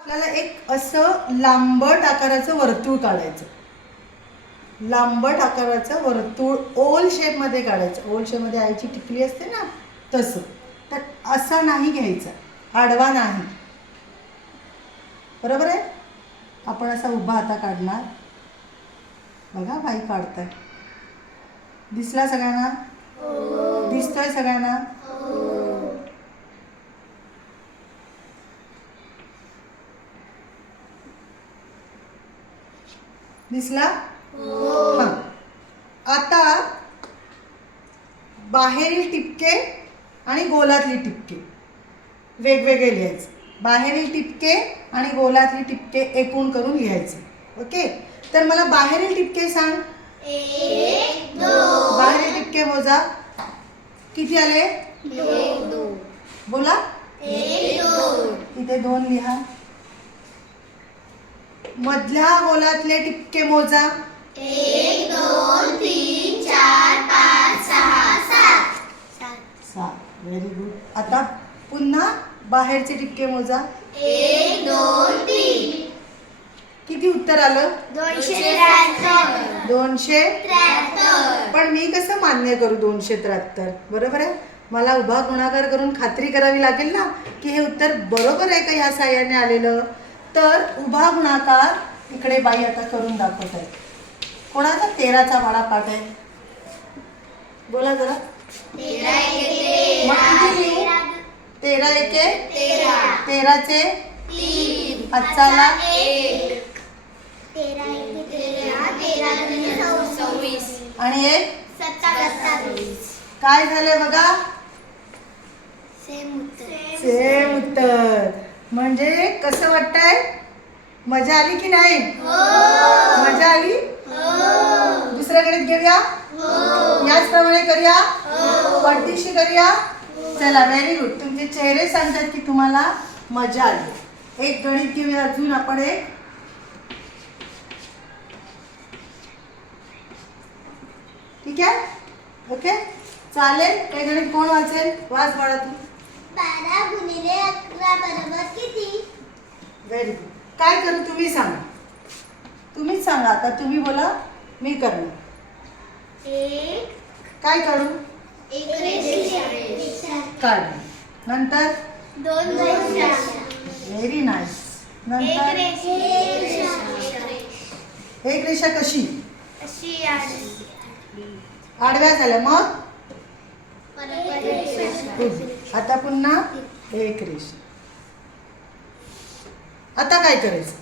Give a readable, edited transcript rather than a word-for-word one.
आपल्याला एक असं लांबट आकाराचं वर्तुळ काढायचं. लांबट आकाराचं वर्तुळ ओल शेप मध्ये काढायचं. ओल शेप मध्ये आईची टिकली असते ना तसं. तर असा नाही घ्यायचा, आडवा नाही, बरोबर आहे. आपण असा उभा आता काढणार. बघा बाई काढताय. दिसला सगळ्यांना? दिसतोय सगळ्यांना? दिसला? हां. आता बाहेरील टिपके आणि गोलातली टिपके वेगवेगळे लिहायचे. बाहेरील टिपके आणि गोलातली टिपके एकूण करून लिहायचे. ओके. तर मला बाहेरील टिपके सांग. 1 2 बाहेरील टिपके मोजा. किती आले? 2 बोला. 1 2 इथे 2 लिहा. मधल्या गोलातले टिपके मोजा. 1 2 3 4 5 6 7 7. Very good. आता पुन्हा बाहेरचे टिपके मोजा. 1 2 3 किती उत्तर आलं? 273 273. पण मी कसं मान्य करू 273? बरोबर आहे. मला उभा गुणाकार करून खात्री करावी लागेल ना की हे उत्तर बरोबर आहे का ह्या साह्याने आलेलं. तर उभा गुणाकार इकडे बाई आता करून दाखवत आहे. कोणाचा 13चा वाडा पाठ आहे? बोला जरा. 13 मग किती लिहू? 13 एके 13चे 3 पाचाला 1 13 26 आणि एक 27 काय झालंय बघा. सेम उत्तर. सेम उत्तर. म्हणजे कसं वाटतंय? मजा आली की नाही? मजा आली? दुसरं गणित घेऊया. याचप्रमाणे करूया. पट्टीशी करूया. चला व्हेरी गुड. तुमचे चेहरे सांगतात की तुम्हाला मजा आली. एक गणित घेऊया अजून आपण. एक ठीक आहे. ओके चालेल. हे गणित कोण वाचेल? वाच बाळा तू. 12 गुणिले 11 बरोबर किती? Very good. काय करू तुम्ही सांगा. तुम्हीच सांगा आता. तुम्ही बोला, मी करणार. 1 काय काढू? 1 रेषा काढ. नंतर 2 रेषा व्हेरी नाईस. 1 नंतर रेषा एक रेषा कशी? अशी आडव्या झाल्या. मग रेषा आता पुन्हा एक रेषा. आता काय करायचं?